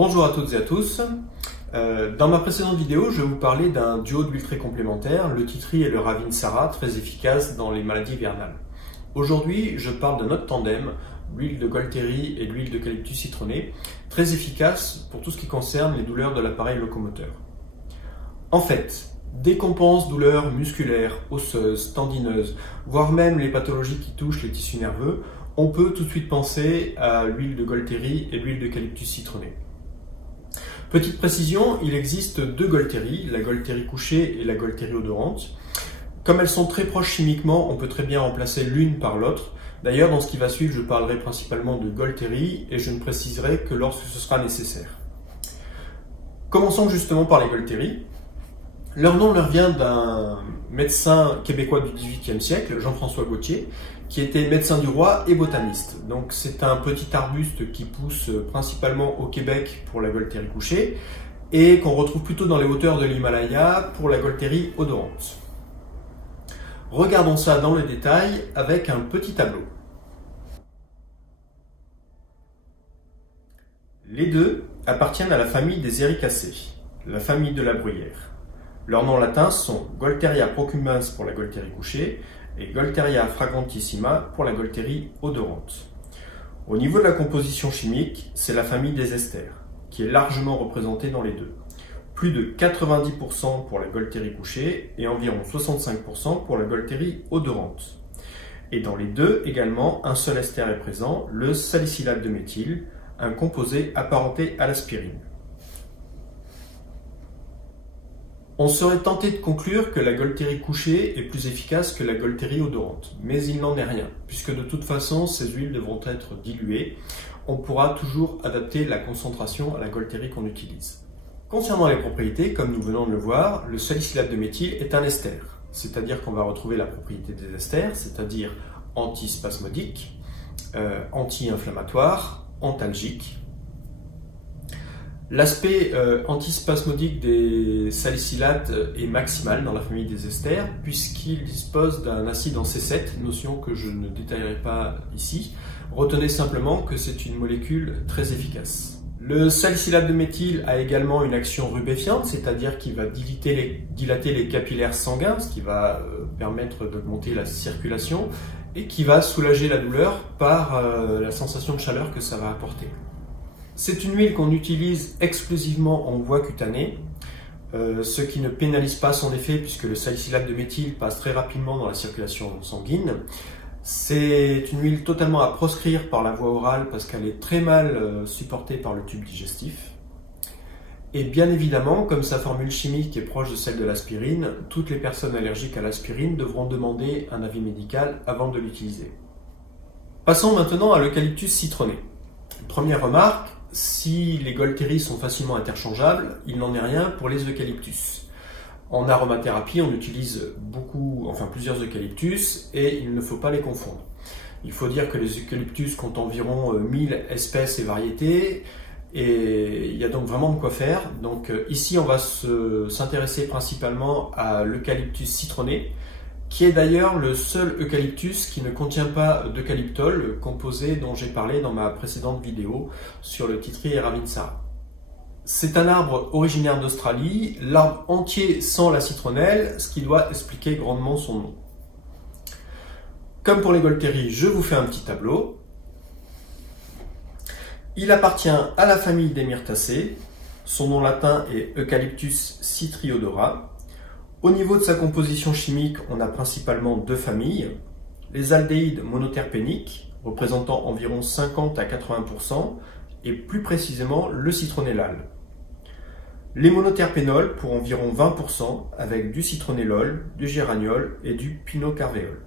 Bonjour à toutes et à tous. Dans ma précédente vidéo, je vais vous parler d'un duo d'huiles très complémentaires, le tea tree et le Ravintsara, très efficaces dans les maladies hivernales. Aujourd'hui, je parle d'un autre tandem, l'huile de Golteri et l'huile d'eucalyptus citronné, très efficace pour tout ce qui concerne les douleurs de l'appareil locomoteur. En fait, dès qu'on pense douleurs musculaires, osseuses, tendineuses, voire même les pathologies qui touchent les tissus nerveux, on peut tout de suite penser à l'huile de Golteri et l'huile d'eucalyptus citronné. Petite précision, il existe deux Golteri, la Golteri couchée et la Golteri odorante. Comme elles sont très proches chimiquement, on peut très bien remplacer l'une par l'autre. D'ailleurs, dans ce qui va suivre, je parlerai principalement de Golteri et je ne préciserai que lorsque ce sera nécessaire. Commençons justement par les Golteri. Leur nom leur vient d'un médecin québécois du XVIIIe siècle, Jean-François Gauthier, qui était médecin du roi et botaniste. Donc c'est un petit arbuste qui pousse principalement au Québec pour la Golteri couchée et qu'on retrouve plutôt dans les hauteurs de l'Himalaya pour la Golteri odorante. Regardons ça dans le détail avec un petit tableau. Les deux appartiennent à la famille des Ericacées, la famille de la bruyère. Leurs noms latins sont Golteria procumbens pour la Golteri couchée et Golteria fragrantissima pour la Golteri odorante. Au niveau de la composition chimique, c'est la famille des esters, qui est largement représentée dans les deux. Plus de 90% pour la Golteri couchée et environ 65% pour la Golteri odorante. Et dans les deux également, un seul ester est présent, le salicylate de méthyle, un composé apparenté à l'aspirine. On serait tenté de conclure que la Golteri couchée est plus efficace que la Golteri odorante, mais il n'en est rien, puisque de toute façon ces huiles devront être diluées. On pourra toujours adapter la concentration à la Golteri qu'on utilise. Concernant les propriétés, comme nous venons de le voir, le salicylate de méthyle est un ester, c'est-à-dire qu'on va retrouver la propriété des esters, c'est-à-dire antispasmodique, anti-inflammatoire, antalgique. L'aspect antispasmodique des salicylates est maximal dans la famille des esters puisqu'il dispose d'un acide en C7, notion que je ne détaillerai pas ici. Retenez simplement que c'est une molécule très efficace. Le salicylate de méthyle a également une action rubéfiante, c'est-à-dire qu'il va dilater les capillaires sanguins, ce qui va permettre d'augmenter la circulation et qui va soulager la douleur par la sensation de chaleur que ça va apporter. C'est une huile qu'on utilise exclusivement en voie cutanée, ce qui ne pénalise pas son effet puisque le salicylate de méthyle passe très rapidement dans la circulation sanguine. C'est une huile totalement à proscrire par la voie orale parce qu'elle est très mal supportée par le tube digestif. Et bien évidemment, comme sa formule chimique est proche de celle de l'aspirine, toutes les personnes allergiques à l'aspirine devront demander un avis médical avant de l'utiliser. Passons maintenant à l'eucalyptus citronné. Première remarque, si les Golteri sont facilement interchangeables, il n'en est rien pour les eucalyptus. En aromathérapie, on utilise plusieurs eucalyptus et il ne faut pas les confondre. Il faut dire que les eucalyptus comptent environ 1000 espèces et variétés et il y a donc vraiment de quoi faire. Donc ici, on va s'intéresser principalement à l'eucalyptus citronné, qui est d'ailleurs le seul eucalyptus qui ne contient pas d'eucalyptol, le composé dont j'ai parlé dans ma précédente vidéo sur le tea tree et Ravintsara. C'est un arbre originaire d'Australie, l'arbre entier sans la citronnelle, ce qui doit expliquer grandement son nom. Comme pour les Golteri, je vous fais un petit tableau. Il appartient à la famille des myrtacées, son nom latin est Eucalyptus citriodora. Au niveau de sa composition chimique, on a principalement deux familles. Les aldéhydes monoterpéniques, représentant environ 50 à 80%, et plus précisément le citronnellal. Les monoterpénols pour environ 20%, avec du citronnellol, du géraniol et du pinocarvéol.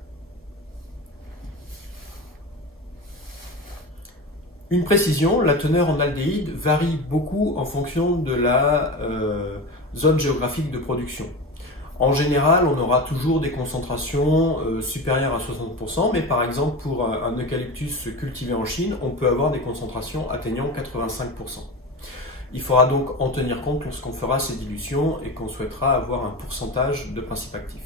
Une précision, la teneur en aldéhyde varie beaucoup en fonction de la zone géographique de production. En général, on aura toujours des concentrations supérieures à 60%, mais par exemple pour un eucalyptus cultivé en Chine, on peut avoir des concentrations atteignant 85%. Il faudra donc en tenir compte lorsqu'on fera ces dilutions et qu'on souhaitera avoir un pourcentage de principe actif.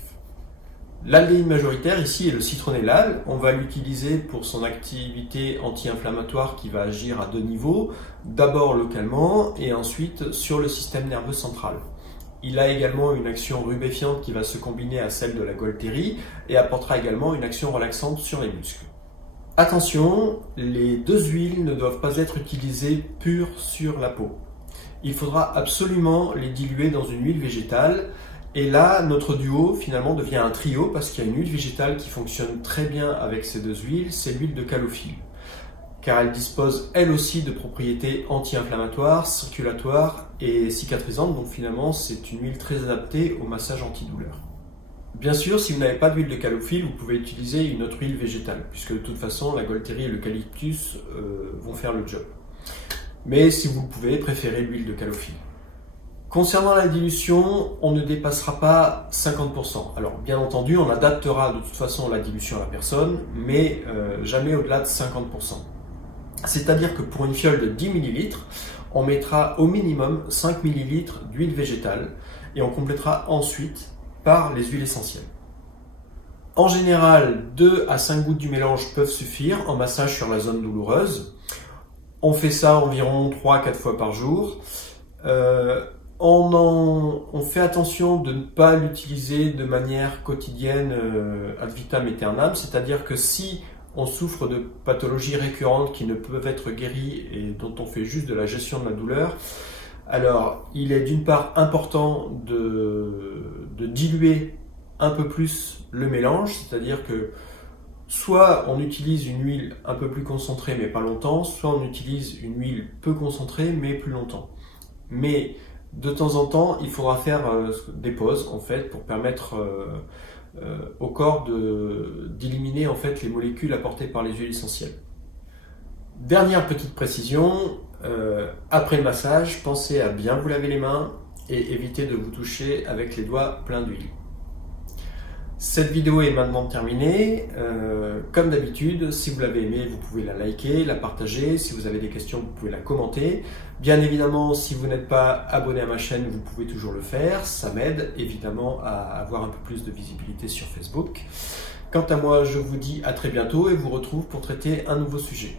L'aldéhyde majoritaire ici est le citronnellal. On va l'utiliser pour son activité anti-inflammatoire qui va agir à deux niveaux, d'abord localement et ensuite sur le système nerveux central. Il a également une action rubéfiante qui va se combiner à celle de la Gualtérie et apportera également une action relaxante sur les muscles. Attention, les deux huiles ne doivent pas être utilisées pures sur la peau. Il faudra absolument les diluer dans une huile végétale. Et là, notre duo finalement devient un trio parce qu'il y a une huile végétale qui fonctionne très bien avec ces deux huiles, c'est l'huile de calophylle. Car elle dispose elle aussi de propriétés anti-inflammatoires, circulatoires et cicatrisantes. Donc finalement, c'est une huile très adaptée au massage antidouleur. Bien sûr, si vous n'avez pas d'huile de calophylle, vous pouvez utiliser une autre huile végétale, puisque de toute façon, la Gualtérie et l'eucalyptus vont faire le job. Mais si vous le pouvez, préférez l'huile de calophylle. Concernant la dilution, on ne dépassera pas 50%. Alors bien entendu, on adaptera de toute façon la dilution à la personne, mais jamais au-delà de 50%. C'est-à-dire que pour une fiole de 10 ml, on mettra au minimum 5 ml d'huile végétale et on complétera ensuite par les huiles essentielles. En général, 2 à 5 gouttes du mélange peuvent suffire en massage sur la zone douloureuse. On fait ça environ 3 à 4 fois par jour. On fait attention de ne pas l'utiliser de manière quotidienne ad vitam aeternam, c'est-à-dire que si on souffre de pathologies récurrentes qui ne peuvent être guéries et dont on fait juste de la gestion de la douleur, alors il est d'une part important de diluer un peu plus le mélange, c'est-à-dire que soit on utilise une huile un peu plus concentrée mais pas longtemps, soit on utilise une huile peu concentrée mais plus longtemps. Mais de temps en temps, il faudra faire des pauses en fait pour permettre au corps d'éliminer en fait les molécules apportées par les huiles essentielles. Dernière petite précision, après le massage, pensez à bien vous laver les mains et évitez de vous toucher avec les doigts pleins d'huile. Cette vidéo est maintenant terminée. Comme d'habitude, si vous l'avez aimée, vous pouvez la liker, la partager. Si vous avez des questions, vous pouvez la commenter. Bien évidemment, si vous n'êtes pas abonné à ma chaîne, vous pouvez toujours le faire. Ça m'aide évidemment à avoir un peu plus de visibilité sur Facebook. Quant à moi, je vous dis à très bientôt et vous retrouve pour traiter un nouveau sujet.